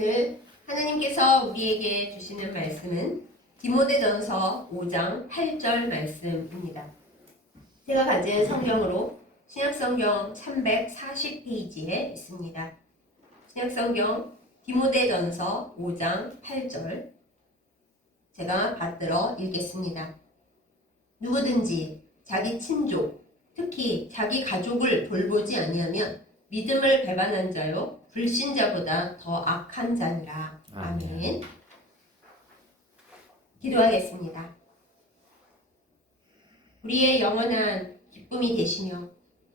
오늘 하나님께서 우리에게 주시는 말씀은 디모데전서 5장 8절 말씀입니다. 제가 가진 성경으로 신약성경 340페이지에 있습니다. 신약성경 디모데전서 5장 8절 제가 받들어 읽겠습니다. 누구든지 자기 친족, 특히 자기 가족을 돌보지 아니하면 믿음을 배반한 자요 불신자보다 더 악한 자니라. 아멘. 기도하겠습니다. 우리의 영원한 기쁨이 되시며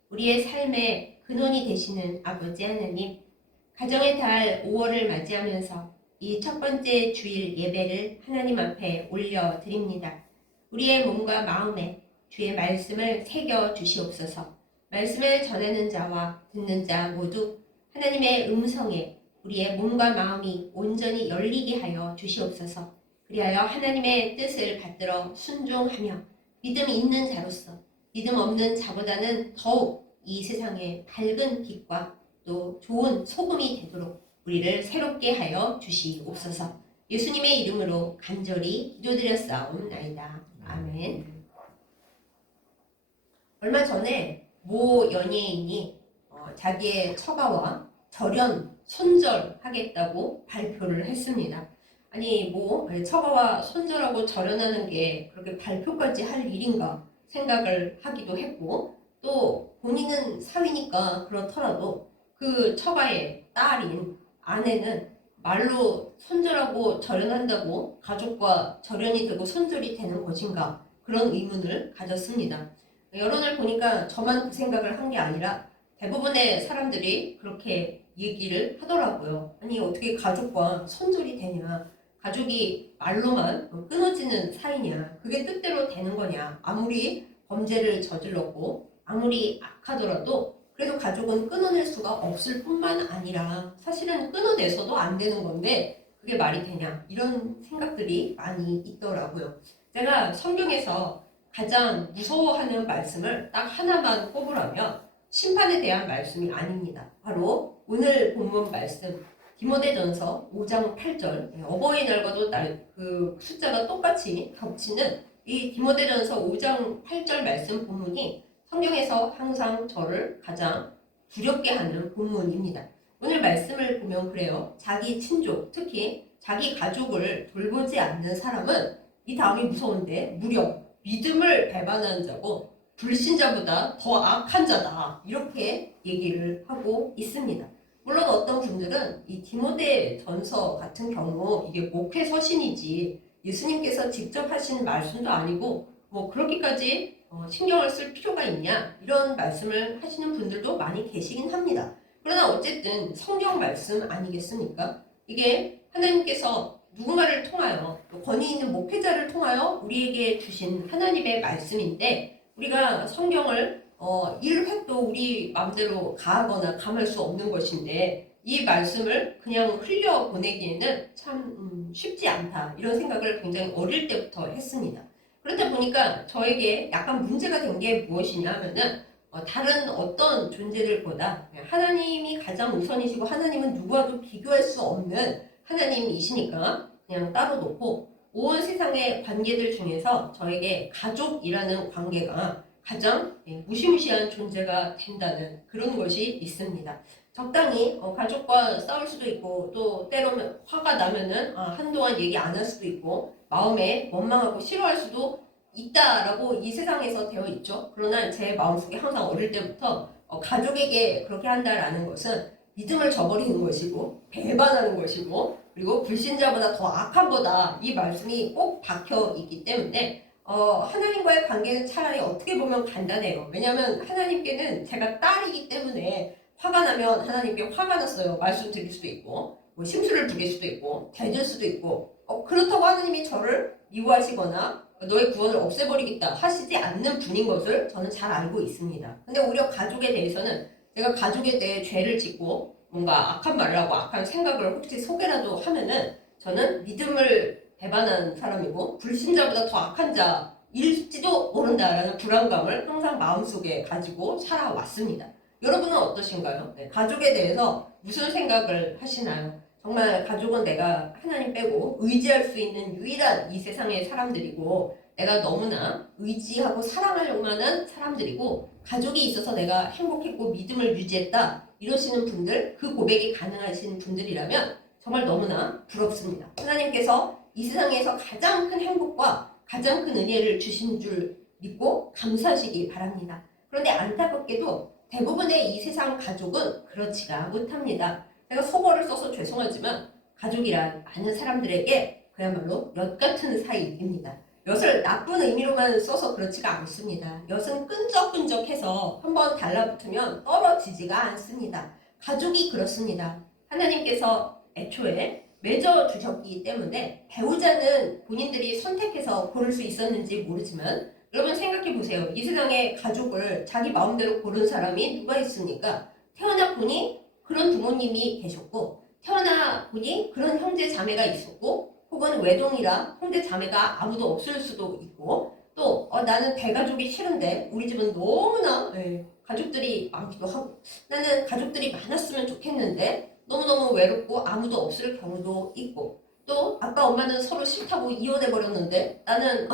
우리의 삶의 근원이 되시는 아버지 하나님, 가정의 달 5월을 맞이하면서 이 첫 번째 주일 예배를 하나님 앞에 올려드립니다. 우리의 몸과 마음에 주의 말씀을 새겨 주시옵소서. 말씀을 전하는 자와 듣는 자 모두 하나님의 음성에 우리의 몸과 마음이 온전히 열리게 하여 주시옵소서. 그리하여 하나님의 뜻을 받들어 순종하며 믿음 있는 자로서 믿음 없는 자보다는 더욱 이 세상의 밝은 빛과 또 좋은 소금이 되도록 우리를 새롭게 하여 주시옵소서. 예수님의 이름으로 간절히 기도드렸사옵나이다. 아멘. 얼마 전에 모 연예인이 자기의 처가와 절연, 손절하겠다고 발표를 했습니다. 아니 처가와 손절하고 절연하는 게 그렇게 발표까지 할 일인가 생각을 하기도 했고, 또 본인은 사위니까 그렇더라도 그 처가의 딸인 아내는 말로 손절하고 절연한다고 가족과 절연이 되고 손절이 되는 것인가, 그런 의문을 가졌습니다. 여론을 보니까 저만 그 생각을 한 게 아니라 대부분의 사람들이 그렇게 얘기를 하더라고요. 아니 어떻게 가족과 손절이 되냐, 가족이 말로만 끊어지는 사이냐, 그게 뜻대로 되는 거냐, 아무리 범죄를 저질렀고 아무리 악하더라도 그래도 가족은 끊어낼 수가 없을 뿐만 아니라 사실은 끊어내서도 안 되는 건데 그게 말이 되냐, 이런 생각들이 많이 있더라고요. 제가 성경에서 가장 무서워하는 말씀을 딱 하나만 꼽으라면 심판에 대한 말씀이 아닙니다. 바로 오늘 본문 말씀 디모데전서 5장 8절, 어버이날과도 그 숫자가 똑같이 겹치는 이 디모데전서 5장 8절 말씀 본문이 성경에서 항상 저를 가장 두렵게 하는 본문입니다. 오늘 말씀을 보면 그래요. 자기 친족, 특히 자기 가족을 돌보지 않는 사람은, 이 다음이 무서운데, 무려 믿음을 배반한 자고 불신자보다 더 악한 자다, 이렇게 얘기를 하고 있습니다. 물론 어떤 분들은 이 디모데전서 같은 경우 이게 목회 서신이지 예수님께서 직접 하신 말씀도 아니고 그렇게까지 신경을 쓸 필요가 있냐, 이런 말씀을 하시는 분들도 많이 계시긴 합니다. 그러나 어쨌든 성경 말씀 아니겠습니까? 이게 하나님께서 누군가를 통하여, 또 권위 있는 목회자를 통하여 우리에게 주신 하나님의 말씀인데, 우리가 성경을 1획도 우리 마음대로 가하거나 감할 수 없는 것인데 이 말씀을 그냥 흘려보내기에는 참 쉽지 않다, 이런 생각을 굉장히 어릴 때부터 했습니다. 그렇다 보니까 저에게 약간 문제가 된 게 무엇이냐 하면은 다른 어떤 존재들보다 하나님이 가장 우선이시고 하나님은 누구와도 비교할 수 없는 하나님이시니까 그냥 따로 놓고 온 세상의 관계들 중에서 저에게 가족이라는 관계가 가장 무시무시한 존재가 된다는 그런 것이 있습니다. 적당히 가족과 싸울 수도 있고, 또 때로는 화가 나면은 한동안 얘기 안 할 수도 있고, 마음에 원망하고 싫어할 수도 있다라고 이 세상에서 되어 있죠. 그러나 제 마음속에 항상 어릴 때부터 가족에게 그렇게 한다라는 것은 믿음을 저버리는 것이고 배반하는 것이고, 그리고 불신자보다 더 악한 거다, 이 말씀이 꼭 박혀 있기 때문에 하나님과의 관계는 차라리 어떻게 보면 간단해요. 왜냐하면 하나님께는 제가 딸이기 때문에 화가 나면 하나님께 화가 났어요 말씀드릴 수도 있고, 심술을 부릴 수도 있고 대줄 수도 있고, 그렇다고 하나님이 저를 미워하시거나 너의 구원을 없애버리겠다 하시지 않는 분인 것을 저는 잘 알고 있습니다. 근데 오히려 가족에 대해서는 제가 가족에 대해 죄를 짓고 뭔가 악한 말을 하고 악한 생각을 혹시 속에라도 하면은 저는 믿음을 배반한 사람이고 불신자보다 더 악한 자일지도 모른다라는 불안감을 항상 마음속에 가지고 살아왔습니다. 여러분은 어떠신가요? 가족에 대해서 무슨 생각을 하시나요? 정말 가족은 내가 하나님 빼고 의지할 수 있는 유일한 이 세상의 사람들이고 내가 너무나 의지하고 사랑하려고 하는 사람들이고 가족이 있어서 내가 행복했고 믿음을 유지했다 이러시는 분들, 그 고백이 가능하신 분들이라면 정말 너무나 부럽습니다. 하나님께서 이 세상에서 가장 큰 행복과 가장 큰 은혜를 주신 줄 믿고 감사하시기 바랍니다. 그런데 안타깝게도 대부분의 이 세상 가족은 그렇지가 못합니다. 제가 속어를 써서 죄송하지만 가족이란 많은 사람들에게 그야말로 엿 같은 사이입니다. 엿을 나쁜 의미로만 써서 그렇지가 않습니다. 엿은 끈적끈적해서 한번 달라붙으면 떨어지지가 않습니다. 가족이 그렇습니다. 하나님께서 애초에 맺어주셨기 때문에 배우자는 본인들이 선택해서 고를 수 있었는지 모르지만 여러분 생각해보세요. 이 세상에 가족을 자기 마음대로 고른 사람이 누가 있습니까? 태어나 보니 그런 부모님이 계셨고 태어나 보니 그런 형제 자매가 있었고 혹은 외동이라 형제 자매가 아무도 없을 수도 있고 또 나는 대가족이 싫은데 우리 집은 너무나 가족들이 많기도 하고 나는 가족들이 많았으면 좋겠는데 너무너무 외롭고 아무도 없을 경우도 있고 또 아빠 엄마는 서로 싫다고 이혼해버렸는데 나는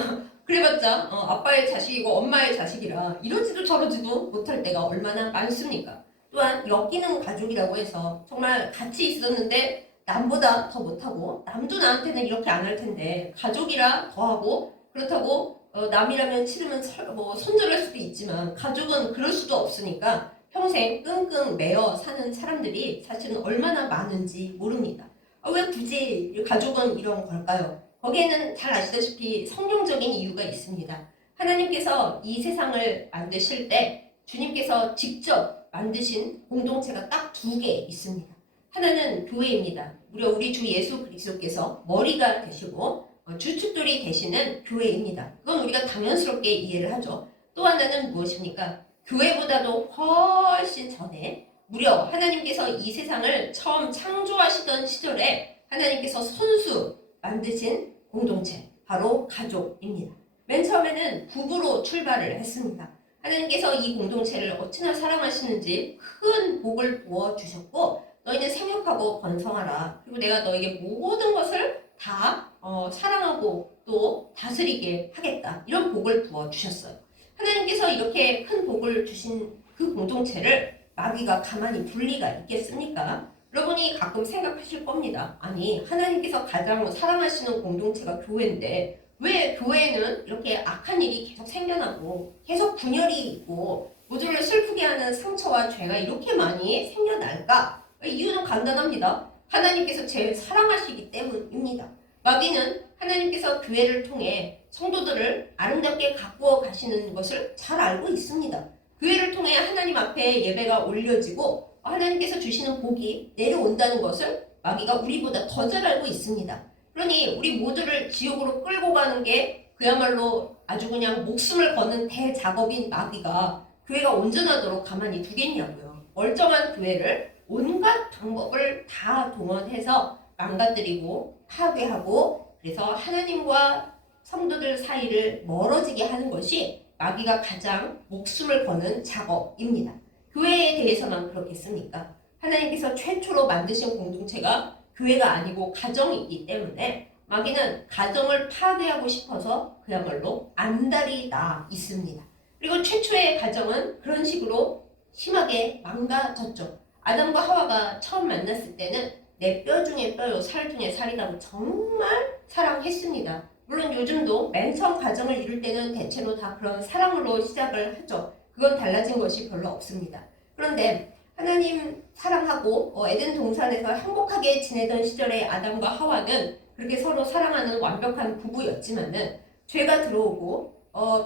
그래봤자 아빠의 자식이고 엄마의 자식이라 이러지도 저러지도 못할 때가 얼마나 많습니까? 또한 엮이는 가족이라고 해서 정말 같이 있었는데 남보다 더 못하고 남도 나한테는 이렇게 안 할 텐데 가족이라 더하고 그렇다고 남이라면 싫으면 손절할 수도 있지만 가족은 그럴 수도 없으니까 평생 끙끙 매어 사는 사람들이 사실은 얼마나 많은지 모릅니다. 왜 굳이 가족은 이런 걸까요? 거기에는 잘 아시다시피 성경적인 이유가 있습니다. 하나님께서 이 세상을 만드실 때 주님께서 직접 만드신 공동체가 딱 두 개 있습니다. 하나는 교회입니다. 무려 우리 주 예수 그리스도께서 머리가 되시고 주축들이 되시는 교회입니다. 그건 우리가 당연스럽게 이해를 하죠. 또 하나는 무엇입니까? 교회보다도 훨씬 전에 무려 하나님께서 이 세상을 처음 창조하시던 시절에 하나님께서 손수 만드신 공동체, 바로 가족입니다. 맨 처음에는 부부로 출발을 했습니다. 하나님께서 이 공동체를 어찌나 사랑하시는지 큰 복을 부어주셨고 너희는 생육하고 번성하라. 그리고 내가 너에게 모든 것을 다 사랑하고 또 다스리게 하겠다. 이런 복을 부어주셨어요. 하나님께서 이렇게 큰 복을 주신 그 공동체를 마귀가 가만히 둘 리가 있겠습니까? 여러분이 가끔 생각하실 겁니다. 아니 하나님께서 가장 사랑하시는 공동체가 교회인데 왜 교회에는 이렇게 악한 일이 계속 생겨나고 계속 분열이 있고 모두를 슬프게 하는 상처와 죄가 이렇게 많이 생겨날까? 이유는 간단합니다. 하나님께서 제일 사랑하시기 때문입니다. 마귀는 하나님께서 교회를 통해 성도들을 아름답게 가꾸어 가시는 것을 잘 알고 있습니다. 교회를 통해 하나님 앞에 예배가 올려지고 하나님께서 주시는 복이 내려온다는 것을 마귀가 우리보다 더 잘 알고 있습니다. 그러니 우리 모두를 지옥으로 끌고 가는 게 그야말로 아주 그냥 목숨을 거는 대작업인 마귀가 교회가 온전하도록 가만히 두겠냐고요. 멀쩡한 교회를 온갖 방법을 다 동원해서 망가뜨리고 파괴하고 그래서 하나님과 성도들 사이를 멀어지게 하는 것이 마귀가 가장 목숨을 거는 작업입니다. 교회에 대해서만 그렇겠습니까? 하나님께서 최초로 만드신 공동체가 교회가 아니고 가정이기 때문에 마귀는 가정을 파괴하고 싶어서 그야말로 안달이 나 있습니다. 그리고 최초의 가정은 그런 식으로 심하게 망가졌죠. 아담과 하와가 처음 만났을 때는 내 뼈 중에 뼈요 살 중에 살이라고 정말 사랑했습니다. 물론 요즘도 맨 처음 가정을 이룰 때는 대체로 다 그런 사랑으로 시작을 하죠. 그건 달라진 것이 별로 없습니다. 그런데 하나님 사랑하고 에덴 동산에서 행복하게 지내던 시절의 아담과 하와는 그렇게 서로 사랑하는 완벽한 부부였지만은 죄가 들어오고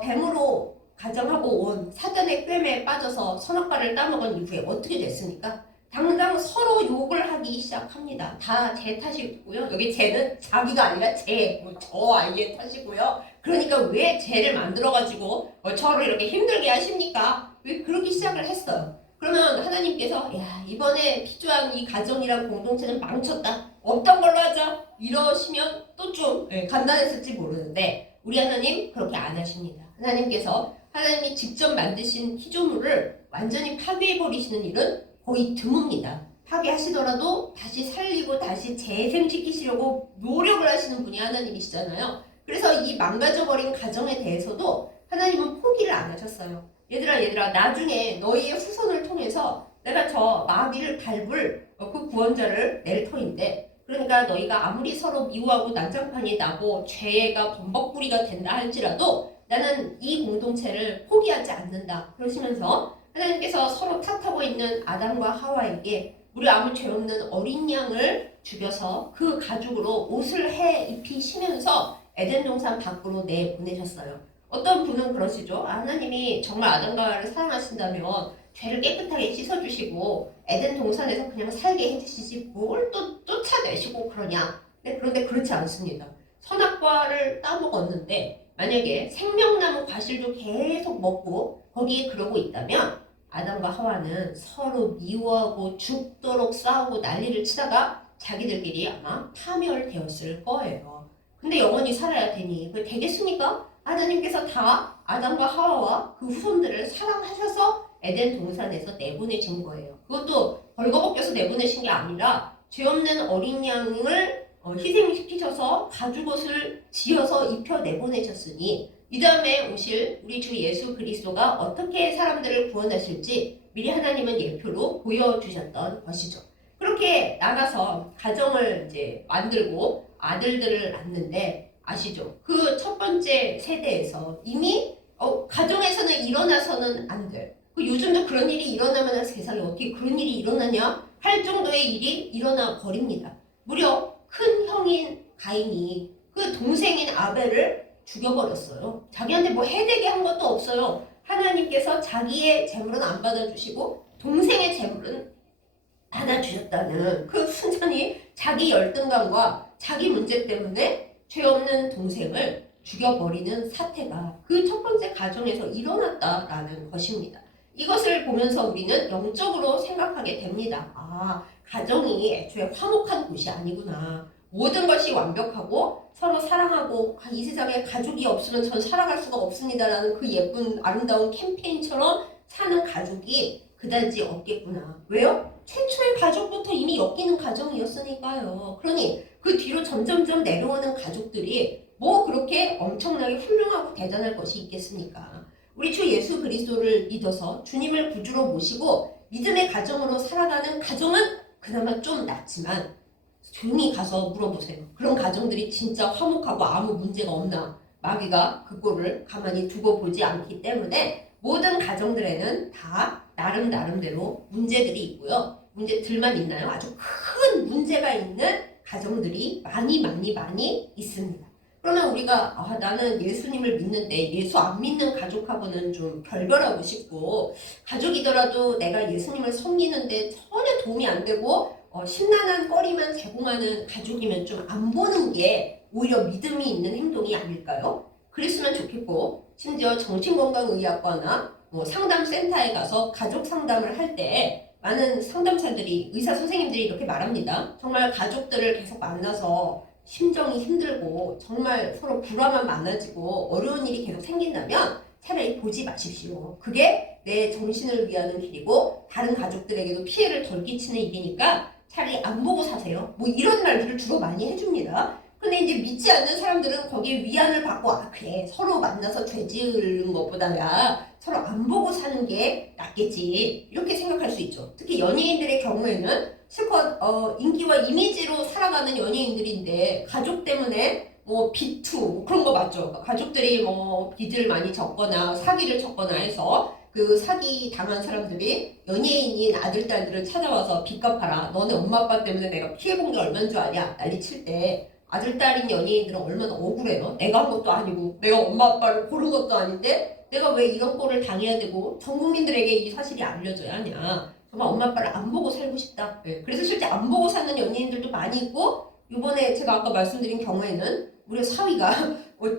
뱀으로 가정하고 온 사단의 꿰매에 빠져서 선악과를 따먹은 이후에 어떻게 됐습니까? 당장 서로 욕을 하기 시작합니다. 다 제 탓이고요. 여기 쟤는 자기가 아니라 저 아이의 탓이고요. 그러니까 왜 쟤를 만들어가지고 저를 이렇게 힘들게 하십니까? 왜 그렇게 시작을 했어요? 그러면 하나님께서 이번에 피조한 이 가정이란 공동체는 망쳤다. 없던 걸로 하자. 이러시면 또 좀 간단했을지 모르는데 우리 하나님 그렇게 안 하십니다. 하나님께서 하나님이 직접 만드신 피조물을 완전히 파괴해버리시는 일은 거의 드뭅니다. 파괴하시더라도 다시 살리고 다시 재생시키시려고 노력을 하시는 분이 하나님이시잖아요. 그래서 이 망가져버린 가정에 대해서도 하나님은 포기를 안 하셨어요. 얘들아 나중에 너희의 후손을 통해서 내가 저 마귀를 밟을 그 구원자를 낼 터인데, 그러니까 너희가 아무리 서로 미워하고 난장판이 나고 죄가 범벅구리가 된다 할지라도 나는 이 공동체를 포기하지 않는다 그러시면서 하나님께서 서로 탓하고 있는 아담과 하와에게 우리 아무 죄 없는 어린 양을 죽여서 그 가죽으로 옷을 해 입히시면서 에덴 동산 밖으로 내보내셨어요. 어떤 분은 그러시죠. 하나님이 정말 아담과 하와를 사랑하신다면 죄를 깨끗하게 씻어주시고 에덴 동산에서 그냥 살게 해주시지 뭘 또 쫓아내시고 그러냐. 그런데 그렇지 않습니다. 선악과를 따먹었는데 만약에 생명나무 과실도 계속 먹고 거기에 그러고 있다면 아담과 하와는 서로 미워하고 죽도록 싸우고 난리를 치다가 자기들끼리 아마 파멸되었을 거예요. 근데 영원히 살아야 되니 그게 되겠습니까? 하나님께서 다 아담과 하와와 그 후손들을 사랑하셔서 에덴 동산에서 내보내신 거예요. 그것도 벌거벗겨서 내보내신 게 아니라 죄 없는 어린 양을 희생시키셔서 가죽옷을 지어서 입혀 내보내셨으니 이 다음에 오실 우리 주 예수 그리스도가 어떻게 사람들을 구원하실지 미리 하나님은 예표로 보여주셨던 것이죠. 그렇게 나가서 가정을 이제 만들고 아들들을 낳는데 아시죠? 그 첫 번째 세대에서 이미 가정에서는 일어나서는 안 돼. 요즘도 그런 일이 일어나면 세상에 어떻게 그런 일이 일어나냐 할 정도의 일이 일어나 버립니다. 무려 큰 형인 가인이 그 동생인 아벨을 죽여버렸어요. 자기한테 뭐 해되게 한 것도 없어요. 하나님께서 자기의 재물은 안 받아주시고 동생의 재물은 받아주셨다는 그 순전히 자기 열등감과 자기 문제 때문에 죄 없는 동생을 죽여버리는 사태가 그 첫 번째 가정에서 일어났다라는 것입니다. 이것을 보면서 우리는 영적으로 생각하게 됩니다. 가정이 애초에 화목한 곳이 아니구나. 모든 것이 완벽하고 서로 사랑하고 이 세상에 가족이 없으면 전 살아갈 수가 없습니다라는 그 예쁜 아름다운 캠페인처럼 사는 가족이 그다지 없겠구나. 왜요? 최초의 가족부터 이미 엮이는 가정이었으니까요. 그러니 그 뒤로 점점점 내려오는 가족들이 뭐 그렇게 엄청나게 훌륭하고 대단할 것이 있겠습니까? 우리 주 예수 그리스도를 믿어서 주님을 구주로 모시고 믿음의 가정으로 살아가는 가정은 그나마 좀 낫지만 조용히 가서 물어보세요. 그런 가정들이 진짜 화목하고 아무 문제가 없나? 마귀가 그거를 가만히 두고 보지 않기 때문에 모든 가정들에는 다 나름대로 문제들이 있고요. 문제들만 있나요? 아주 큰 문제가 있는 가정들이 많이 있습니다. 그러면 우리가 나는 예수님을 믿는데 예수 안 믿는 가족하고는 좀 결별하고 싶고 가족이더라도 내가 예수님을 섬기는데 전혀 도움이 안 되고 심란한 거리만 제공하는 가족이면 좀 안 보는 게 오히려 믿음이 있는 행동이 아닐까요? 그랬으면 좋겠고 심지어 정신건강의학과나 상담센터에 가서 가족 상담을 할 때 많은 상담사들이 의사 선생님들이 이렇게 말합니다. 정말 가족들을 계속 만나서 심정이 힘들고 정말 서로 불화만 많아지고 어려운 일이 계속 생긴다면 차라리 보지 마십시오. 그게 내 정신을 위하는 길이고 다른 가족들에게도 피해를 덜 끼치는 일이니까 차라리 안 보고 사세요. 이런 말들을 주로 많이 해줍니다. 근데 이제 믿지 않는 사람들은 거기에 위안을 받고 그래 서로 만나서 죄 지은 것보다야 서로 안 보고 사는 게 낫겠지 이렇게 생각할 수 있죠. 특히 연예인들의 경우에는 실컷 인기와 이미지로 살아가는 연예인들인데 가족 때문에 비투 그런 거 맞죠? 가족들이 빚을 많이 졌거나 사기를 쳤거나 해서 그 사기 당한 사람들이 연예인인 아들 딸들을 찾아와서 빚 갚아라. 너네 엄마 아빠 때문에 내가 피해본 게 얼마인 줄 아냐? 난리 칠 때 아들 딸인 연예인들은 얼마나 억울해요. 내가 한 것도 아니고 내가 엄마 아빠를 고른 것도 아닌데 내가 왜 이런 꼴을 당해야 되고 전 국민들에게 이 사실이 알려져야 하냐. 정말 엄마 아빠를 안 보고 살고 싶다. 그래서 실제 안 보고 사는 연예인들도 많이 있고 이번에 제가 아까 말씀드린 경우에는 우리 사위가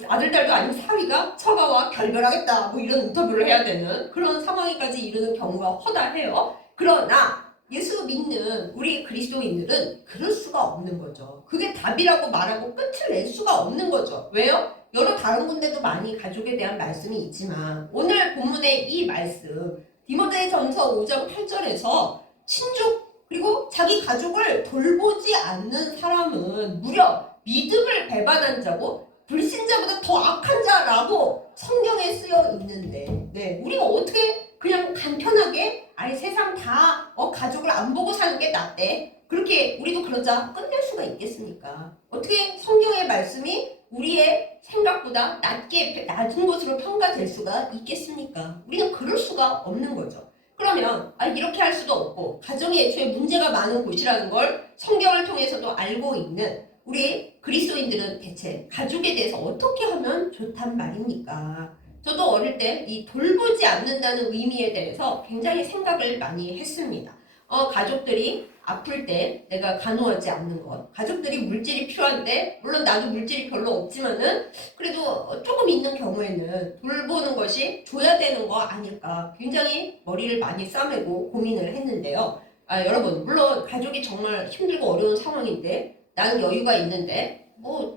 아들 딸도 아닌 사위가 처가와 결별하겠다 이런 인터뷰를 해야 되는 그런 상황에까지 이르는 경우가 허다해요. 그러나 예수 믿는 우리 그리스도인들은 그럴 수가 없는 거죠. 그게 답이라고 말하고 끝을 낼 수가 없는 거죠. 왜요? 여러 다른 군데도 많이 가족에 대한 말씀이 있지만 오늘 본문의 이 말씀 디모데전서 5장 8절에서 친족 그리고 자기 가족을 돌보지 않는 사람은 무려 믿음을 배반한 자고 불신자보다 더 악한 자라고 성경에 쓰여 있는데, 네, 우리가 어떻게 그냥 간편하게 아예 세상 다 가족을 안 보고 사는 게 낫대, 그렇게 우리도 그러자 끝낼 수가 있겠습니까? 어떻게 성경의 말씀이 우리의 생각보다 낮은 것으로 평가될 수가 있겠습니까? 우리는 그럴 수가 없는 거죠. 그러면 이렇게 할 수도 없고, 가정이 애초에 문제가 많은 곳이라는 걸 성경을 통해서도 알고 있는 우리 그리스도인들은 대체 가족에 대해서 어떻게 하면 좋단 말입니까? 저도 어릴 때 이 돌보지 않는다는 의미에 대해서 굉장히 생각을 많이 했습니다. 가족들이 아플 때 내가 간호하지 않는 것, 가족들이 물질이 필요한데, 물론 나도 물질이 별로 없지만은 그래도 조금 있는 경우에는 돌보는 것이 줘야 되는 거 아닐까, 굉장히 머리를 많이 싸매고 고민을 했는데요. 여러분, 물론 가족이 정말 힘들고 어려운 상황인데 나는 여유가 있는데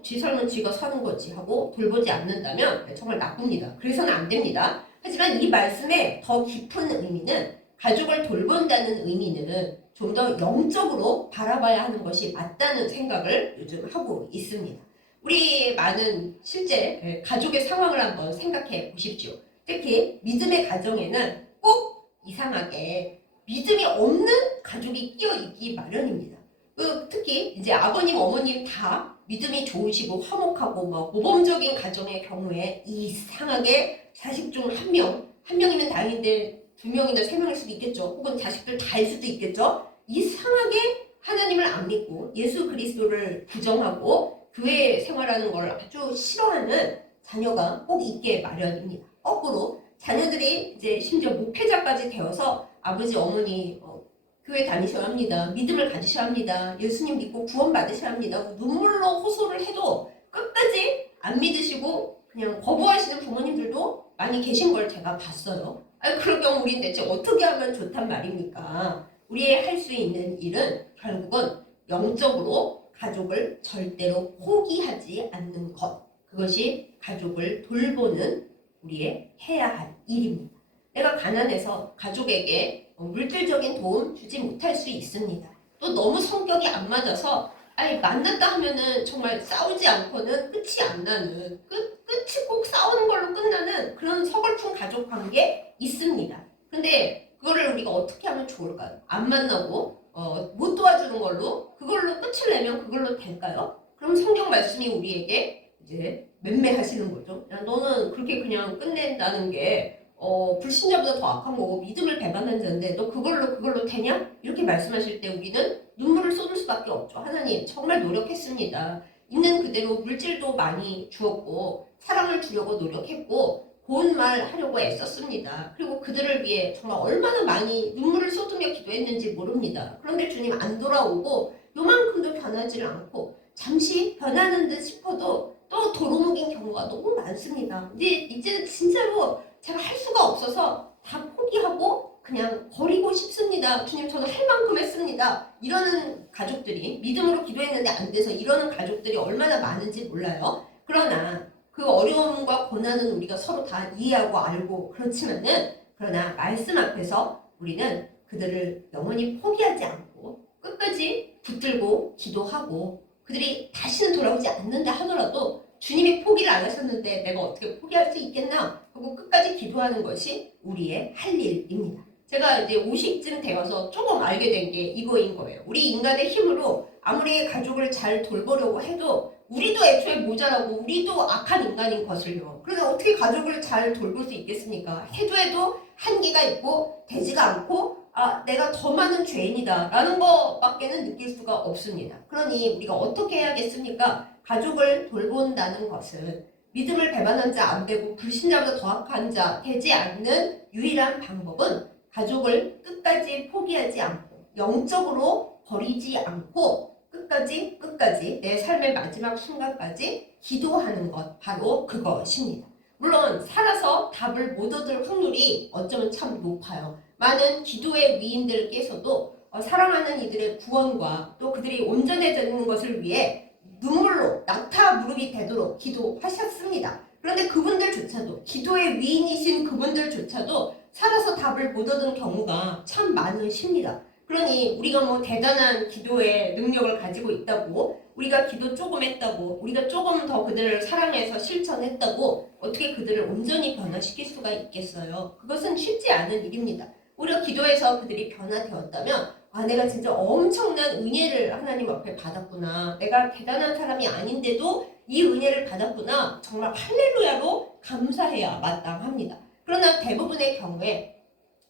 지 삶은 지가 사는 거지 하고 돌보지 않는다면 정말 나쁩니다. 그래서는 안 됩니다. 하지만 이 말씀의 더 깊은 의미는, 가족을 돌본다는 의미는 좀 더 영적으로 바라봐야 하는 것이 맞다는 생각을 요즘 하고 있습니다. 우리 많은 실제 가족의 상황을 한번 생각해 보십시오. 특히 믿음의 가정에는 꼭 이상하게 믿음이 없는 가족이 끼어 있기 마련입니다. 특히 이제 아버님, 어머님 다 믿음이 좋으시고 화목하고 모범적인 가정의 경우에 이상하게 자식 중 한 명이면 다행인데 2명이나 3명일 수도 있겠죠. 혹은 자식들 다일 수도 있겠죠. 이상하게 하나님을 안 믿고 예수 그리스도를 부정하고 교회 생활하는 걸 아주 싫어하는 자녀가 꼭 있게 마련입니다. 거꾸로 자녀들이 이제 심지어 목회자까지 되어서 아버지, 어머니 교회 다니셔야 합니다. 믿음을 가지셔야 합니다. 예수님 믿고 구원 받으셔야 합니다. 눈물로 호소를 해도 끝까지 안 믿으시고 그냥 거부하시는 부모님들도 많이 계신 걸 제가 봤어요. 그럴 경우 우리는 대체 어떻게 하면 좋단 말입니까? 우리의 할 수 있는 일은 결국은 영적으로 가족을 절대로 포기하지 않는 것. 그것이 가족을 돌보는 우리의 해야 할 일입니다. 내가 가난해서 가족에게 물질적인 도움 주지 못할 수 있습니다. 또 너무 성격이 안 맞아서 만났다 하면은 정말 싸우지 않고는 끝이 안 나는, 끝이 꼭 싸우는 걸로 끝나는 그런 서글픈 가족 관계 있습니다. 근데 그거를 우리가 어떻게 하면 좋을까요? 안 만나고 못 도와주는 걸로, 그걸로 끝을 내면 그걸로 될까요? 그럼 성경 말씀이 우리에게 이제 맹매하시는 거죠. 야, 너는 그렇게 그냥 끝낸다는 게 불신자보다 더 악한 거고 믿음을 배반한 자인데 너 그걸로 되냐? 이렇게 말씀하실 때 우리는 눈물을 쏟을 수밖에 없죠. 하나님, 정말 노력했습니다. 있는 그대로 물질도 많이 주었고 사랑을 주려고 노력했고 고운 말 하려고 애썼습니다. 그리고 그들을 위해 정말 얼마나 많이 눈물을 쏟으며 기도했는지 모릅니다. 그런데 주님 안 돌아오고 요만큼도 변하지를 않고 잠시 변하는 듯 싶어도 또 도루묵인 경우가 너무 많습니다. 근데 이제는 진짜로 제가 할 수가 없어서 다 포기하고 그냥 버리고 싶습니다. 주님, 저는 할 만큼 했습니다. 이러는 가족들이, 믿음으로 기도했는데 안 돼서 이러는 가족들이 얼마나 많은지 몰라요. 그러나 그 어려움과 고난은 우리가 서로 다 이해하고 알고 그러나 말씀 앞에서 우리는 그들을 영원히 포기하지 않고 끝까지 붙들고 기도하고, 그들이 다시는 돌아오지 않는다 하더라도 주님이 포기를 안 하셨는데 내가 어떻게 포기할 수 있겠나 하고 끝까지 기도하는 것이 우리의 할 일입니다. 제가 이제 50쯤 되어서 조금 알게 된 게 이거인 거예요. 우리 인간의 힘으로 아무리 가족을 잘 돌보려고 해도 우리도 애초에 모자라고 우리도 악한 인간인 것을요. 그래서 어떻게 가족을 잘 돌볼 수 있겠습니까? 해도 한계가 있고 되지가 않고 내가 더 많은 죄인이다 라는 것밖에는 느낄 수가 없습니다. 그러니 우리가 어떻게 해야겠습니까? 가족을 돌본다는 것은 믿음을 배반한 자 안 되고 불신자보다 더 악한 자 되지 않는 유일한 방법은 가족을 끝까지 포기하지 않고 영적으로 버리지 않고 끝까지 내 삶의 마지막 순간까지 기도하는 것, 바로 그것입니다. 물론 살아서 답을 못 얻을 확률이 어쩌면 참 높아요. 많은 기도의 위인들께서도 사랑하는 이들의 구원과 또 그들이 온전해지는 것을 위해 눈물로 낙타 무릎이 되도록 기도하셨습니다. 그런데 그분들조차도, 기도의 위인이신 그분들조차도 살아서 답을 못 얻은 경우가 참 많으십니다. 그러니 우리가 뭐 대단한 기도의 능력을 가지고 있다고, 우리가 기도 조금 했다고, 우리가 조금 더 그들을 사랑해서 실천했다고 어떻게 그들을 온전히 변화시킬 수가 있겠어요? 그것은 쉽지 않은 일입니다. 우리가 기도해서 그들이 변화되었다면 아, 내가 진짜 엄청난 은혜를 하나님 앞에 받았구나. 내가 대단한 사람이 아닌데도 이 은혜를 받았구나. 정말 할렐루야로 감사해야 마땅합니다. 그러나 대부분의 경우에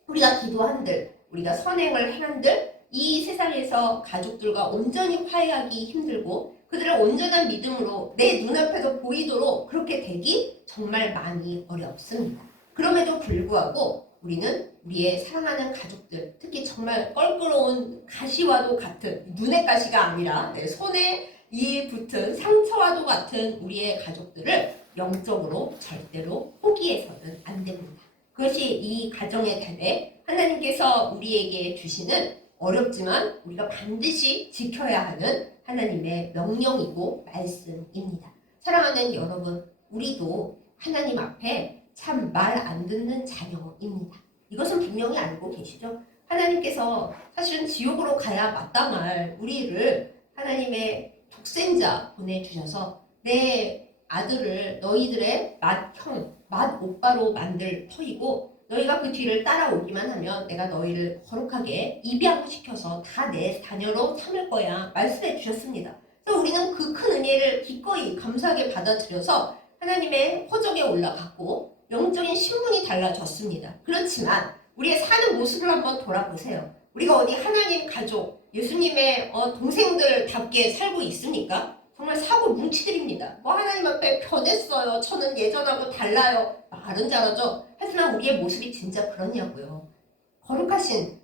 우리가 기도한들, 우리가 선행을 행한들 이 세상에서 가족들과 온전히 화해하기 힘들고 그들을 온전한 믿음으로 내 눈앞에서 보이도록 그렇게 되기 정말 많이 어렵습니다. 그럼에도 불구하고 우리는 우리의 사랑하는 가족들, 특히 정말 껄끄러운 가시와도 같은, 눈의 가시가 아니라 내 손에 이 붙은 상처와도 같은 우리의 가족들을 영적으로 절대로 포기해서는 안 됩니다. 그것이 이 가정의 달에 하나님께서 우리에게 주시는 어렵지만 우리가 반드시 지켜야 하는 하나님의 명령이고 말씀입니다. 사랑하는 여러분, 우리도 하나님 앞에 참 말 안 듣는 자녀입니다. 이것은 분명히 알고 계시죠? 하나님께서 사실은 지옥으로 가야 마땅할 우리를 하나님의 독생자 보내주셔서 내 아들을 너희들의 맏형, 맏오빠로 만들 터이고 너희가 그 뒤를 따라오기만 하면 내가 너희를 거룩하게 입양시켜서 다 내 자녀로 삼을 거야 말씀해 주셨습니다. 그래서 우리는 그 큰 은혜를 기꺼이 감사하게 받아들여서 하나님의 호적에 올라갔고 영적인 신분이 달라졌습니다. 그렇지만 우리의 사는 모습을 한번 돌아보세요. 우리가 어디 하나님 가족, 예수님의 동생들답게 살고 있습니까? 정말 사고 뭉치들입니다. 뭐 하나님 앞에 변했어요. 저는 예전하고 달라요. 말은 잘하죠. 하지만 우리의 모습이 진짜 그러냐고요. 거룩하신,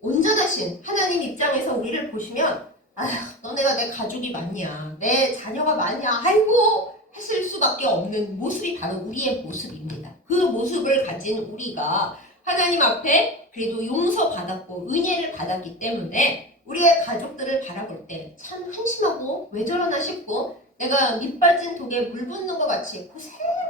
온전하신 하나님 입장에서 우리를 보시면 아휴, 너네가 내 가족이 맞냐, 내 자녀가 맞냐, 아이고 하실 수밖에 없는 모습이 바로 우리의 모습입니다. 그 모습을 가진 우리가 하나님 앞에 그래도 용서받았고 은혜를 받았기 때문에 우리의 가족들을 바라볼 때 참 한심하고 왜 저러나 싶고 내가 밑빠진 독에 물 붓는 것 같이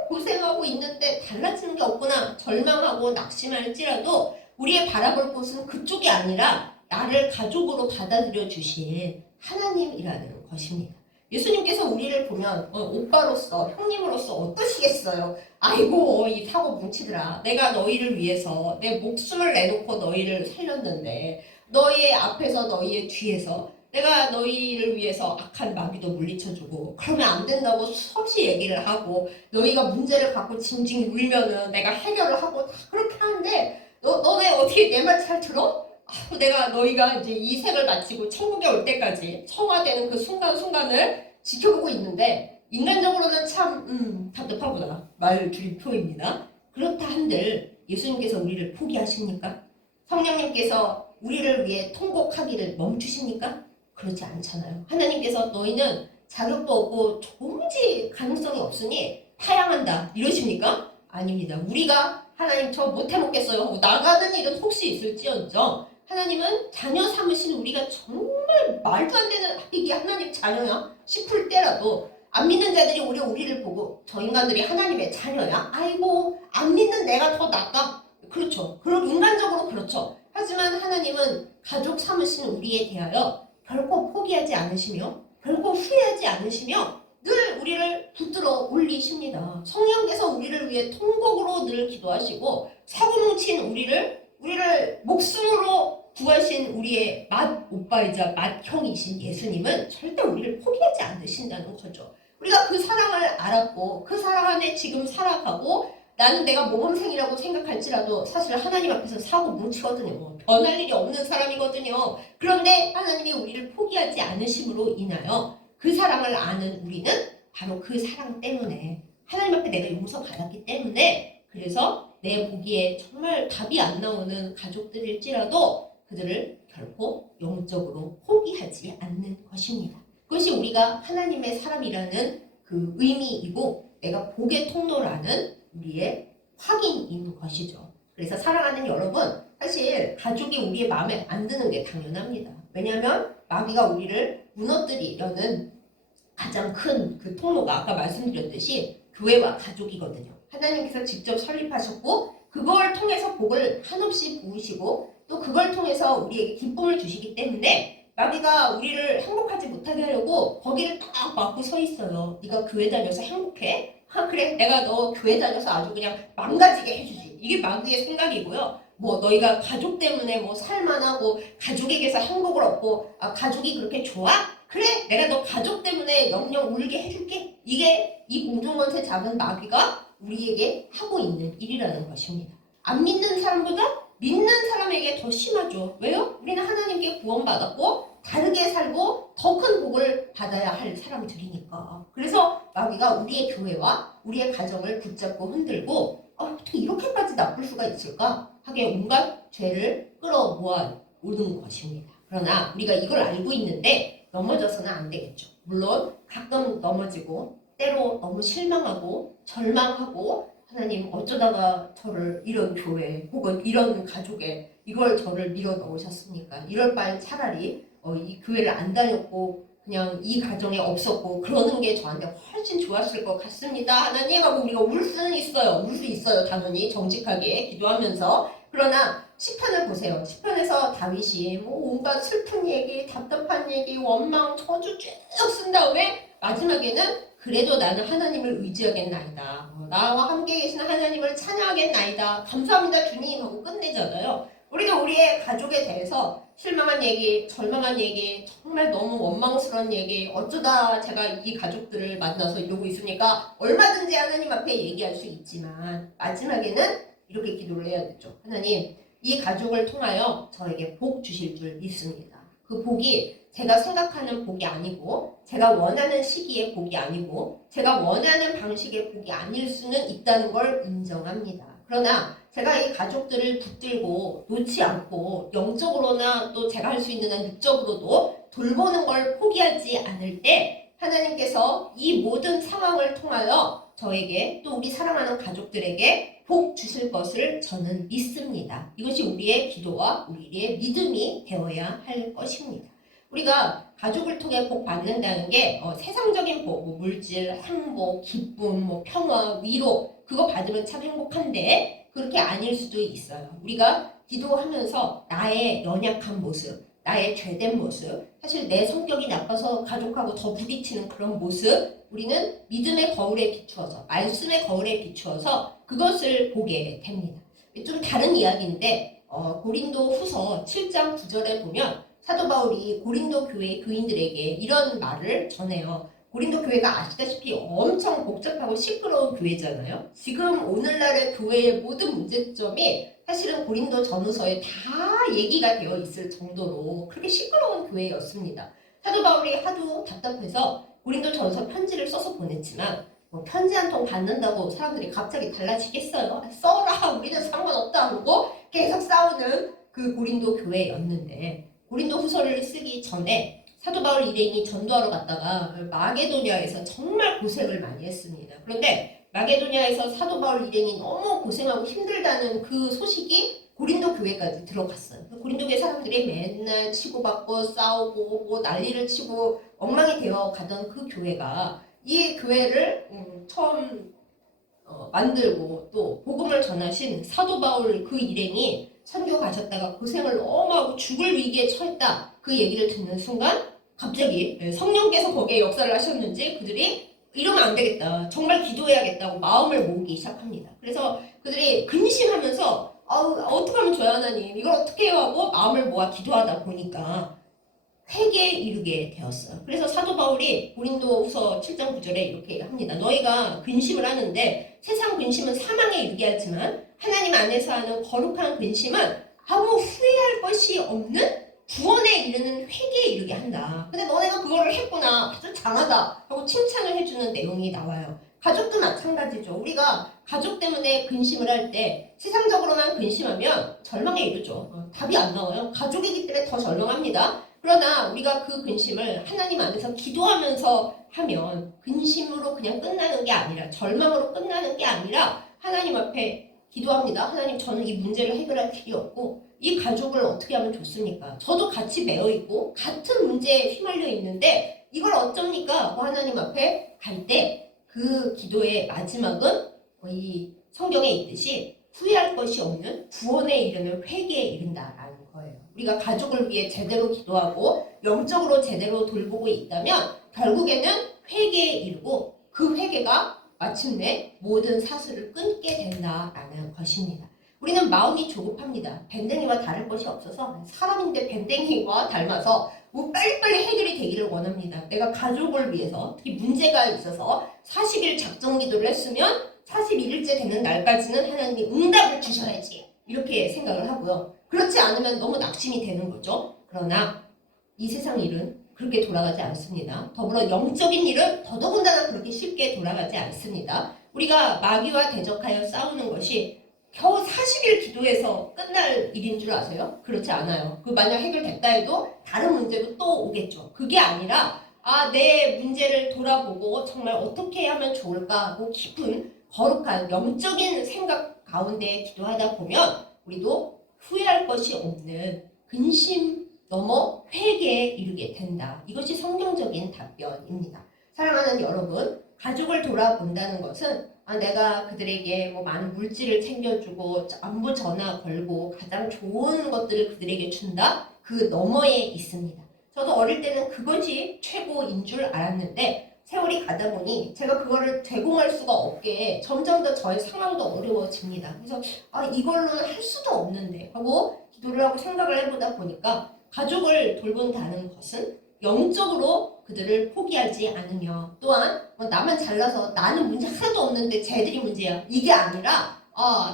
고생하고 있는데 달라지는 게 없구나 절망하고 낙심할지라도 우리의 바라볼 곳은 그쪽이 아니라 나를 가족으로 받아들여 주신 하나님이라는 것입니다. 예수님께서 우리를 보면 오빠로서 형님으로서 어떠시겠어요? 아이고 이 사고 뭉치더라. 내가 너희를 위해서 내 목숨을 내놓고 너희를 살렸는데 너희의 앞에서 너희의 뒤에서 내가 너희를 위해서 악한 마귀도 물리쳐주고 그러면 안 된다고 수없이 얘기를 하고 너희가 문제를 갖고 징징 울면은 내가 해결을 하고 다 그렇게 하는데 너네 어떻게 내 말 잘 들어? 내가 너희가 이제 이 생을 마치고 천국에 올 때까지 성화되는 그 순간순간을 지켜보고 있는데 인간적으로는 참 답답하구나 말 줄임표입니다. 그렇다 한들 예수님께서 우리를 포기하십니까? 성령님께서 우리를 위해 통곡하기를 멈추십니까? 그렇지 않잖아요. 하나님께서 너희는 자격도 없고 도무지 가능성이 없으니 파양한다 이러십니까? 아닙니다. 우리가 하나님 저 못해 먹겠어요 하고 나가는 일은 혹시 있을지언정 하나님은 자녀 삼으신 우리가 정말 말도 안 되는 이게 하나님 자녀야 싶을 때라도 안 믿는 자들이 우리를 보고 저 인간들이 하나님의 자녀야? 아이고 안 믿는 내가 더 낫다. 그렇죠. 그럼 인간적으로 그렇죠. 하지만 하나님은 가족 삼으신 우리에 대하여 결코 포기하지 않으시며 결코 후회하지 않으시며 늘 우리를 붙들어 올리십니다. 성령께서 우리를 위해 통곡으로 늘 기도하시고 사고 뭉친 우리를 목숨으로 구하신 우리의 맏오빠이자 맏형이신 예수님은 절대 우리를 포기하지 않으신다는 거죠. 우리가 그 사랑을 알았고 그 사랑 안에 지금 살아가고 나는 내가 모범생이라고 생각할지라도 사실 하나님 앞에서 사고 뭉치거든요. 변할 일이 없는 사람이거든요. 그런데 하나님이 우리를 포기하지 않으심으로 인하여 그 사랑을 아는 우리는 바로 그 사랑 때문에 하나님 앞에 내가 용서받았기 때문에 그래서 내 보기에 정말 답이 안 나오는 가족들일지라도 그들을 결코 영적으로 포기하지 않는 것입니다. 그것이 우리가 하나님의 사람이라는 그 의미이고 내가 복의 통로라는 우리의 확인인 것이죠. 그래서 사랑하는 여러분, 사실 가족이 우리의 마음에 안 드는 게 당연합니다. 왜냐하면 마귀가 우리를 무너뜨리려는 가장 큰 그 통로가 아까 말씀드렸듯이 교회와 가족이거든요. 하나님께서 직접 설립하셨고 그걸 통해서 복을 한없이 부으시고 또 그걸 통해서 우리에게 기쁨을 주시기 때문에 마귀가 우리를 행복하지 못하게 하려고 거기를 딱 막고 서 있어요. 네가 교회 다녀서 행복해? 그래, 내가 너 교회 다녀서 아주 그냥 망가지게 해주지. 이게 마귀의 생각이고요. 뭐 너희가 가족 때문에 뭐 살만하고 가족에게서 행복을 얻고 가족이 그렇게 좋아? 그래, 내가 너 가족 때문에 영영 울게 해줄게. 이게 이 공중권세 작은 마귀가 우리에게 하고 있는 일이라는 것입니다. 안 믿는 사람보다 믿는 사람에게 더 심하죠. 왜요? 우리는 하나님께 구원받았고 다르게 살고 더 큰 복을 받아야 할 사람들이니까. 그래서 마귀가 우리의 교회와 우리의 가정을 붙잡고 흔들고 어떻게 이렇게까지 나쁠 수가 있을까 하게 온갖 죄를 끌어모아 오는 것입니다. 그러나 우리가 이걸 알고 있는데 넘어져서는 안 되겠죠. 물론 가끔 넘어지고 때로 너무 실망하고 절망하고 하나님 어쩌다가 저를 이런 교회 혹은 이런 가족에 이걸 저를 밀어 넣으셨습니까? 이럴 바엔 차라리 이 교회를 안 다녔고 그냥 이 가정에 없었고 그러는 게 저한테 훨씬 좋았을 것 같습니다. 하나님 하고 우리가 울 수는 있어요. 울 수 있어요. 당연히 정직하게 기도하면서. 그러나 시편을 보세요. 시편에서 다윗이 뭐 온갖 슬픈 얘기, 답답한 얘기, 원망, 저주 쭉 쓴 다음에 마지막에는 그래도 나는 하나님을 의지하겠나이다. 나와 함께 계신 하나님을 찬양하겠나이다. 감사합니다 주님 하고 끝내잖아요. 우리도 우리의 가족에 대해서 실망한 얘기, 절망한 얘기, 정말 너무 원망스러운 얘기, 어쩌다 제가 이 가족들을 만나서 이러고 있으니까 얼마든지 하나님 앞에 얘기할 수 있지만 마지막에는 이렇게 기도를 해야 되죠. 하나님, 이 가족을 통하여 저에게 복 주실 줄 믿습니다. 그 복이 제가 생각하는 복이 아니고 제가 원하는 시기의 복이 아니고 제가 원하는 방식의 복이 아닐 수는 있다는 걸 인정합니다. 그러나 제가 이 가족들을 붙들고 놓지 않고 영적으로나 또 제가 할 수 있는 한 육적으로도 돌보는 걸 포기하지 않을 때 하나님께서 이 모든 상황을 통하여 저에게 또 우리 사랑하는 가족들에게 복 주실 것을 저는 믿습니다. 이것이 우리의 기도와 우리의 믿음이 되어야 할 것입니다. 우리가 가족을 통해 복 받는다는 게 세상적인 복, 뭐 물질, 행복, 기쁨, 뭐 평화, 위로 그거 받으면 참 행복한데 그렇게 아닐 수도 있어요. 우리가 기도하면서 나의 연약한 모습, 나의 죄된 모습, 사실 내 성격이 나빠서 가족하고 더 부딪히는 그런 모습 우리는 믿음의 거울에 비추어서 말씀의 거울에 비추어서 그것을 보게 됩니다. 좀 다른 이야기인데 고린도 후서 7장 9절에 보면 사도 바울이 고린도 교회 교인들에게 이런 말을 전해요. 고린도 교회가 아시다시피 엄청 복잡하고 시끄러운 교회잖아요. 지금 오늘날의 교회의 모든 문제점이 사실은 고린도 전후서에 다 얘기가 되어 있을 정도로 그렇게 시끄러운 교회였습니다. 사도 바울이 하도 답답해서 고린도 전서 편지를 써서 보냈지만 뭐 편지 한 통 받는다고 사람들이 갑자기 달라지겠어요? 써라 우리는 상관없다 하고 계속 싸우는 그 고린도 교회였는데 고린도 후서를 쓰기 전에 사도 바울 일행이 전도하러 갔다가 마게도냐에서 정말 고생을 많이 했습니다. 그런데 마게도냐에서 사도 바울 일행이 너무 고생하고 힘들다는 그 소식이 고린도 교회까지 들어갔어요. 고린도 교회 사람들이 맨날 치고받고 싸우고 뭐 난리를 치고 엉망이 되어 가던 그 교회가 이 교회를 처음 만들고 또 복음을 전하신 사도 바울 그 일행이 선교 가셨다가 고생을 너무 하고 죽을 위기에 처했다. 그 얘기를 듣는 순간 갑자기 성령께서 거기에 역사를 하셨는지 그들이 이러면 안 되겠다. 정말 기도해야겠다고 마음을 모으기 시작합니다. 그래서 그들이 근심하면서 어떻게 하면 좋아요 하나님 이걸 어떻게 해요 하고 마음을 모아 기도하다 보니까 회개에 이르게 되었어요. 그래서 사도 바울이 고린도후서 7장 9절에 이렇게 합니다. 너희가 근심을 하는데 세상 근심은 사망에 이르게 하지만 하나님 안에서 하는 거룩한 근심은 아무 후회할 것이 없는 구원에 이르는 회개에 이르게 한다. 근데 너네가 그거를 했구나. 아주 장하다. 하고 칭찬을 해주는 내용이 나와요. 가족도 마찬가지죠. 우리가 가족 때문에 근심을 할 때 세상적으로만 근심하면 절망에 이르죠. 답이 안 나와요. 가족이기 때문에 더 절망합니다. 그러나 우리가 그 근심을 하나님 안에서 기도하면서 하면 근심으로 그냥 끝나는 게 아니라 절망으로 끝나는 게 아니라 하나님 앞에 기도합니다. 하나님 저는 이 문제를 해결할 길이 없고 이 가족을 어떻게 하면 좋습니까? 저도 같이 매여 있고 같은 문제에 휘말려 있는데 이걸 어쩝니까? 하고 하나님 앞에 갈 때 그 기도의 마지막은 이 성경에 있듯이 후회할 것이 없는 구원에 이르는 회개에 이른다라는 거예요. 우리가 가족을 위해 제대로 기도하고 영적으로 제대로 돌보고 있다면 결국에는 회개에 이르고 그 회개가 마침내 모든 사슬을 끊게 된다라는 것입니다. 우리는 마음이 조급합니다. 밴댕이와 다를 것이 없어서 사람인데 밴댕이와 닮아서 뭐 빨리빨리 해결이 되기를 원합니다. 내가 가족을 위해서 특히 문제가 있어서 40일 작정 기도를 했으면 41일째 되는 날까지는 하나님이 응답을 주셔야지 이렇게 생각을 하고요. 그렇지 않으면 너무 낙심이 되는 거죠. 그러나 이 세상 일은 그렇게 돌아가지 않습니다. 더불어 영적인 일은 더더군다나 그렇게 쉽게 돌아가지 않습니다. 우리가 마귀와 대적하여 싸우는 것이 겨우 40일 기도해서 끝날 일인 줄 아세요? 그렇지 않아요. 그 만약 해결됐다 해도 다른 문제로 또 오겠죠. 그게 아니라 내 문제를 돌아보고 정말 어떻게 하면 좋을까 하고 깊은 거룩한 영적인 생각 가운데 기도하다 보면 우리도 후회할 것이 없는 근심 넘어 회개에 이르게 된다. 이것이 성경적인 답변입니다. 사랑하는 여러분, 가족을 돌아본다는 것은 내가 그들에게 뭐 많은 물질을 챙겨주고 안부 전화 걸고 가장 좋은 것들을 그들에게 준다? 그 너머에 있습니다. 저도 어릴 때는 그것이 최고인 줄 알았는데 세월이 가다 보니 제가 그거를 제공할 수가 없게 점점 더 저의 상황도 어려워집니다. 그래서 이걸로는 할 수도 없는데 하고 기도를 하고 생각을 해보다 보니까 가족을 돌본다는 것은 영적으로 그들을 포기하지 않으며 또한 나만 잘나서 나는 문제 하나도 없는데 쟤들이 문제야 이게 아니라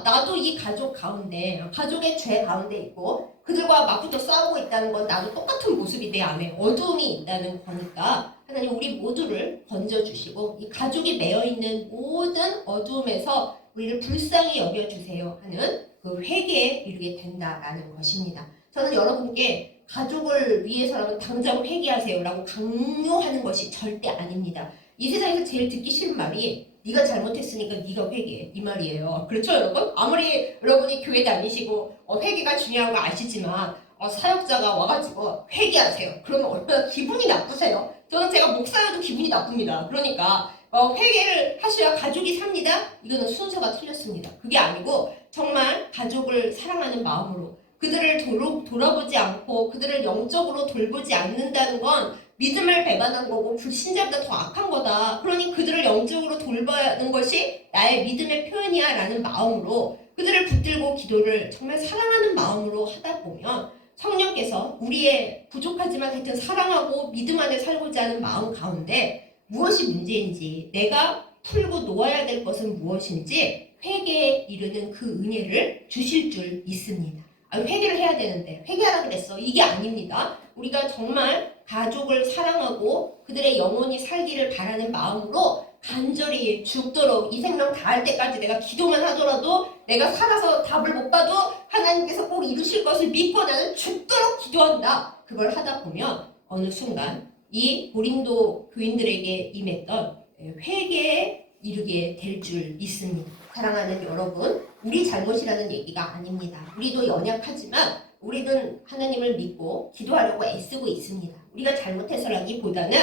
나도 이 가족 가운데 가족의 죄 가운데 있고 그들과 맞붙어 싸우고 있다는 건 나도 똑같은 모습이 내 안에 어두움이 있다는 거니까 하나님 우리 모두를 건져주시고 이 가족이 매여있는 모든 어두움에서 우리를 불쌍히 여겨주세요 하는 그 회개에 이르게 된다라는 것입니다. 저는 여러분께 가족을 위해서라면 당장 회개하세요라고 강요하는 것이 절대 아닙니다. 이 세상에서 제일 듣기 싫은 말이 네가 잘못했으니까 네가 회개해 이 말이에요. 그렇죠 여러분? 아무리 여러분이 교회 다니시고 회개가 중요한 거 아시지만 사역자가 와가지고 회개하세요. 그러면 얼마나 기분이 나쁘세요? 저는 제가 목사여도 기분이 나쁩니다. 그러니까 회개를 하셔야 가족이 삽니다. 이거는 순서가 틀렸습니다. 그게 아니고 정말 가족을 사랑하는 마음으로 그들을 돌아보지 않고 그들을 영적으로 돌보지 않는다는 건 믿음을 배반한 거고 불신자보다 더 악한 거다. 그러니 그들을 영적으로 돌보는 것이 나의 믿음의 표현이야 라는 마음으로 그들을 붙들고 기도를 정말 사랑하는 마음으로 하다 보면 성령께서 우리의 부족하지만 하여튼 사랑하고 믿음 안에 살고자 하는 마음 가운데 무엇이 문제인지 내가 풀고 놓아야 될 것은 무엇인지 회개에 이르는 그 은혜를 주실 줄 믿습니다. 회개를 해야 되는데 회개하라 그랬어. 이게 아닙니다. 우리가 정말 가족을 사랑하고 그들의 영혼이 살기를 바라는 마음으로 간절히 죽도록 이 생명 다할 때까지 내가 기도만 하더라도 내가 살아서 답을 못 봐도 하나님께서 꼭 이루실 것을 믿고 나는 죽도록 기도한다. 그걸 하다 보면 어느 순간 이 고린도 교인들에게 임했던 회개에 이르게 될 줄 믿습니다. 사랑하는 여러분, 우리 잘못이라는 얘기가 아닙니다. 우리도 연약하지만 우리는 하나님을 믿고 기도하려고 애쓰고 있습니다. 우리가 잘못해서라기보다는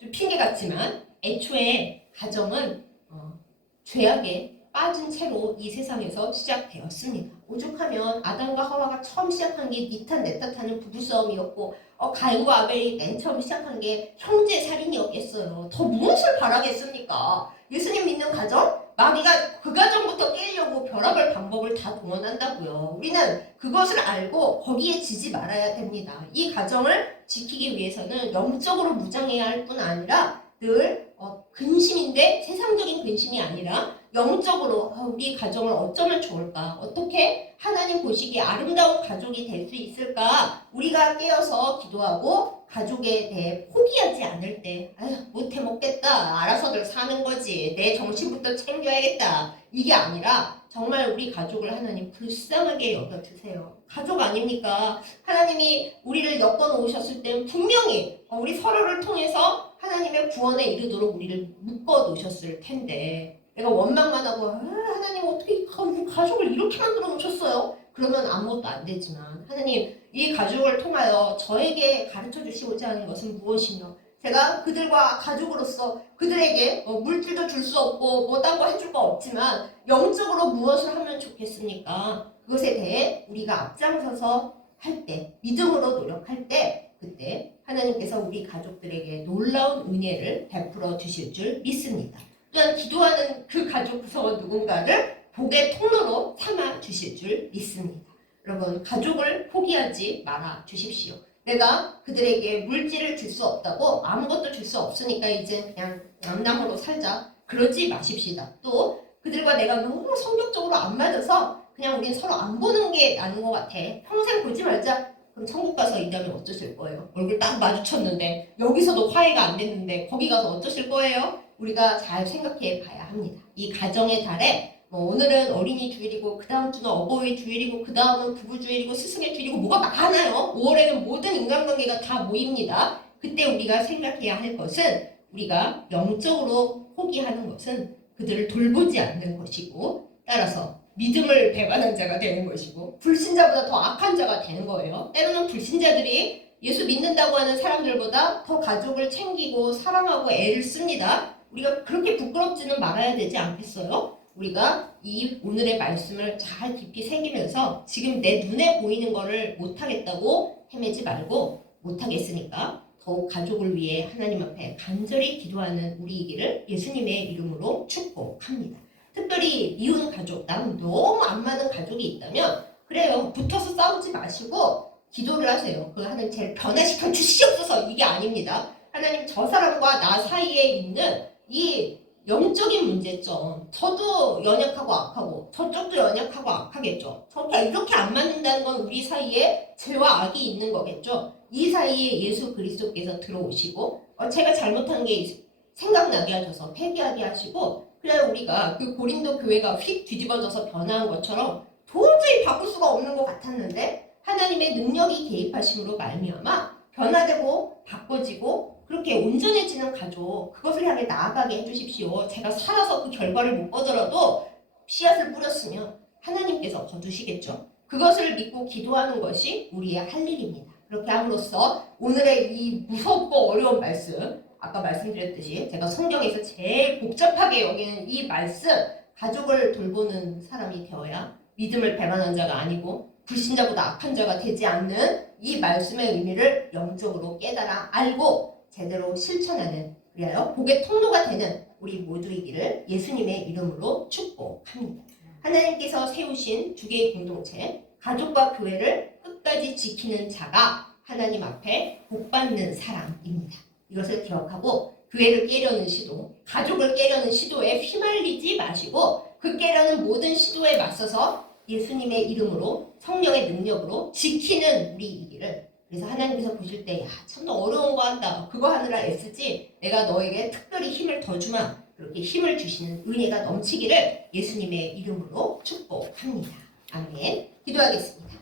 좀 핑계 같지만 애초에 가정은 죄악에 빠진 채로 이 세상에서 시작되었습니다. 오죽하면 아담과 하와가 처음 시작한 게 니 탓 내 탓하는 부부싸움이었고 가인과 아벨이 맨 처음 시작한 게 형제살인이었겠어요. 더 무엇을 바라겠습니까? 예수님 믿는 가정? 마귀가 그 가정부터 깨려고 별의별 방법을 다 동원한다고요. 우리는 그것을 알고 거기에 지지 말아야 됩니다. 이 가정을 지키기 위해서는 영적으로 무장해야 할 뿐 아니라 늘 근심인데 세상적인 근심이 아니라 영적으로 우리 가정을 어쩌면 좋을까? 어떻게 하나님 보시기에 아름다운 가족이 될 수 있을까? 우리가 깨어서 기도하고 가족에 대해 포기하지 않을 때 못해 먹겠다. 알아서들 사는 거지. 내 정신부터 챙겨야겠다. 이게 아니라 정말 우리 가족을 하나님 불쌍하게 여겨주세요. 가족 아닙니까? 하나님이 우리를 엮어놓으셨을 땐 분명히 우리 서로를 통해서 하나님의 구원에 이르도록 우리를 묶어놓으셨을 텐데 내가 원망만 하고 하나님 어떻게 가족을 이렇게 만들어 놓으셨어요? 그러면 아무것도 안 되지만 하나님 이 가족을 통하여 저에게 가르쳐 주시고자 하는 것은 무엇이며 제가 그들과 가족으로서 그들에게 물질도 줄 수 없고 뭐 딴 거 해줄 거 없지만 영적으로 무엇을 하면 좋겠습니까? 그것에 대해 우리가 앞장서서 할 때, 믿음으로 노력할 때 그때 하나님께서 우리 가족들에게 놀라운 은혜를 베풀어 주실 줄 믿습니다. 또한 기도하는 그 가족 구성원 누군가를 복의 통로로 삼아 주실 줄 믿습니다. 여러분, 가족을 포기하지 말아 주십시오. 내가 그들에게 물질을 줄 수 없다고 아무것도 줄 수 없으니까 이제 그냥 남남으로 살자. 그러지 마십시다. 또 그들과 내가 너무 성격적으로 안 맞아서 그냥 우린 서로 안 보는 게 나은 것 같아. 평생 보지 말자. 그럼 천국 가서 이 다음에 어쩌실 거예요? 얼굴 딱 마주쳤는데 여기서도 화해가 안 됐는데 거기 가서 어쩌실 거예요? 우리가 잘 생각해 봐야 합니다. 이 가정의 달에 오늘은 어린이 주일이고 그 다음 주는 어버이 주일이고 그 다음은 부부 주일이고 스승의 주일이고 뭐가 많아요. 5월에는 모든 인간관계가 다 모입니다. 그때 우리가 생각해야 할 것은 우리가 영적으로 포기하는 것은 그들을 돌보지 않는 것이고 따라서 믿음을 배반한 자가 되는 것이고 불신자보다 더 악한 자가 되는 거예요. 때로는 불신자들이 예수 믿는다고 하는 사람들보다 더 가족을 챙기고 사랑하고 애를 씁니다. 우리가 그렇게 부끄럽지는 말아야 되지 않겠어요? 우리가 이 오늘의 말씀을 잘 깊이 새기면서 지금 내 눈에 보이는 거를 못하겠다고 헤매지 말고 못하겠으니까 더욱 가족을 위해 하나님 앞에 간절히 기도하는 우리이기를 예수님의 이름으로 축복합니다. 특별히 미운 가족, 나랑 너무 안 맞는 가족이 있다면 그래요. 붙어서 싸우지 마시고 기도를 하세요. 그 하나님 쟤를 변화시켜 주시옵소서 이게 아닙니다. 하나님 저 사람과 나 사이에 있는 이 영적인 문제점. 저도 연약하고 악하고 저쪽도 연약하고 악하겠죠. 저렇게 이렇게 안 맞는다는 건 우리 사이에 죄와 악이 있는 거겠죠. 이 사이에 예수 그리스도께서 들어오시고 제가 잘못한 게 생각나게 하셔서 회개하게 하시고 그래야 우리가 그 고린도 교회가 휙 뒤집어져서 변화한 것처럼 도저히 바꿀 수가 없는 것 같았는데 하나님의 능력이 개입하심으로 말미암아 변화되고 바꿔지고 그렇게 온전해지는 가족 그것을 향해 나아가게 해주십시오. 제가 살아서 그 결과를 못 보더라도 씨앗을 뿌렸으면 하나님께서 거두시겠죠. 그것을 믿고 기도하는 것이 우리의 할 일입니다. 그렇게 함으로써 오늘의 이 무섭고 어려운 말씀 아까 말씀드렸듯이 제가 성경에서 제일 복잡하게 여기는 이 말씀 가족을 돌보는 사람이 되어야 믿음을 배반한 자가 아니고 불신자보다 악한 자가 되지 않는 이 말씀의 의미를 영적으로 깨달아 알고 제대로 실천하는 그래요 복의 통로가 되는 우리 모두이기를 예수님의 이름으로 축복합니다. 하나님께서 세우신 두 개의 공동체 가족과 교회를 끝까지 지키는 자가 하나님 앞에 복받는 사람입니다. 이것을 기억하고 교회를 깨려는 시도, 가족을 깨려는 시도에 휘말리지 마시고 그 깨려는 모든 시도에 맞서서 예수님의 이름으로 성령의 능력으로 지키는 우리이기를 그래서 하나님께서 보실 때 야, 참 어려운 거 한다. 그거 하느라 애쓰지 내가 너에게 특별히 힘을 더 주마. 그렇게 힘을 주시는 은혜가 넘치기를 예수님의 이름으로 축복합니다. 아멘. 기도하겠습니다.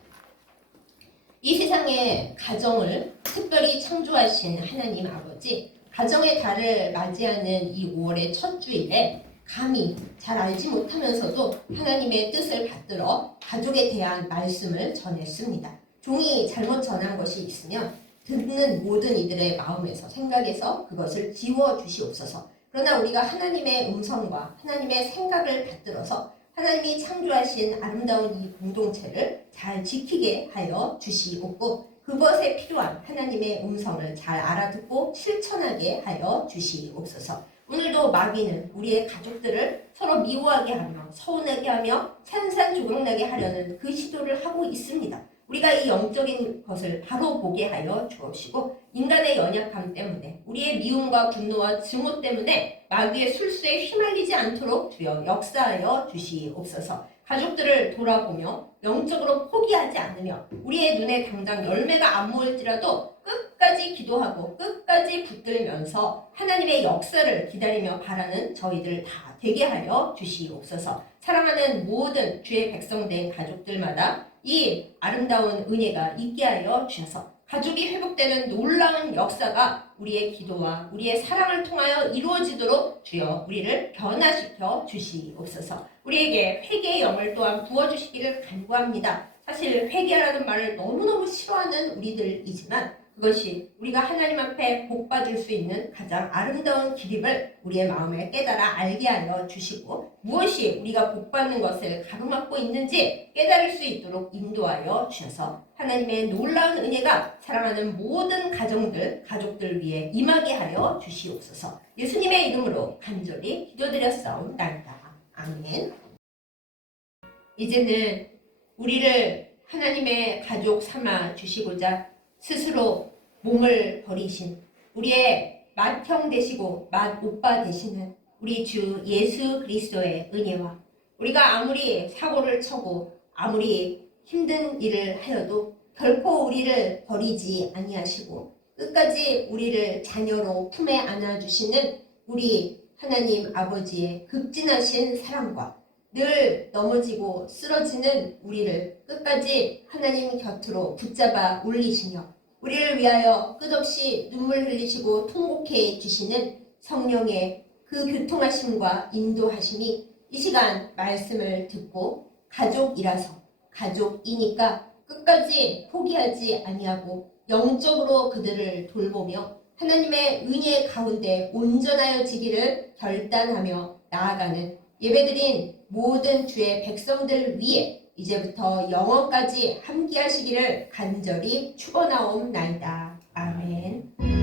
이 세상에 가정을 특별히 창조하신 하나님 아버지 가정의 달을 맞이하는 이 5월의 첫 주일에 감히 잘 알지 못하면서도 하나님의 뜻을 받들어 가족에 대한 말씀을 전했습니다. 종이 잘못 전한 것이 있으면 듣는 모든 이들의 마음에서 생각에서 그것을 지워주시옵소서. 그러나 우리가 하나님의 음성과 하나님의 생각을 받들어서 하나님이 창조하신 아름다운 이 공동체를 잘 지키게 하여 주시옵고 그것에 필요한 하나님의 음성을 잘 알아듣고 실천하게 하여 주시옵소서. 오늘도 마귀는 우리의 가족들을 서로 미워하게 하며 서운하게 하며 산산조각나게 하려는 그 시도를 하고 있습니다. 우리가 이 영적인 것을 바로 보게 하여 주옵시고 인간의 연약함 때문에 우리의 미움과 분노와 증오 때문에 마귀의 술수에 휘말리지 않도록 주여 역사하여 주시옵소서. 가족들을 돌아보며 영적으로 포기하지 않으며 우리의 눈에 당장 열매가 안 보일지라도 끝까지 기도하고 끝까지 붙들면서 하나님의 역사를 기다리며 바라는 저희들 다 되게 하여 주시옵소서. 사랑하는 모든 주의 백성된 가족들마다 이 아름다운 은혜가 있게 하여 주셔서 가족이 회복되는 놀라운 역사가 우리의 기도와 우리의 사랑을 통하여 이루어지도록 주여 우리를 변화시켜 주시옵소서. 우리에게 회개의 영을 또한 부어주시기를 간구합니다. 사실 회개라는 말을 너무너무 싫어하는 우리들이지만 그것이 우리가 하나님 앞에 복 받을 수 있는 가장 아름다운 길임을 우리의 마음에 깨달아 알게 하여 주시고, 무엇이 우리가 복 받는 것을 가로막고 있는지 깨달을 수 있도록 인도하여 주셔서 하나님의 놀라운 은혜가 사랑하는 모든 가족들 위에 임하게 하여 주시옵소서. 예수님의 이름으로 간절히 기도드렸사옵나이다. 아멘. 이제는 우리를 하나님의 가족 삼아 주시고자 스스로 몸을 버리신 우리의 맏형 되시고 맏오빠 되시는 우리 주 예수 그리스도의 은혜와, 우리가 아무리 사고를 쳐고 아무리 힘든 일을 하여도 결코 우리를 버리지 아니하시고 끝까지 우리를 자녀로 품에 안아주시는 우리 하나님 아버지의 극진하신 사랑과, 늘 넘어지고 쓰러지는 우리를 끝까지 하나님 곁으로 붙잡아 올리시며 우리를 위하여 끝없이 눈물 흘리시고 통곡해 주시는 성령의 그 교통하심과 인도하심이 이 시간 말씀을 듣고 가족이니까 끝까지 포기하지 아니하고 영적으로 그들을 돌보며 하나님의 은혜 가운데 온전하여지기를 결단하며 나아가는 예배드린 모든 주의 백성들 위에 이제부터 영원까지 함께 하시기를 간절히 축원하옵나이다. 아멘.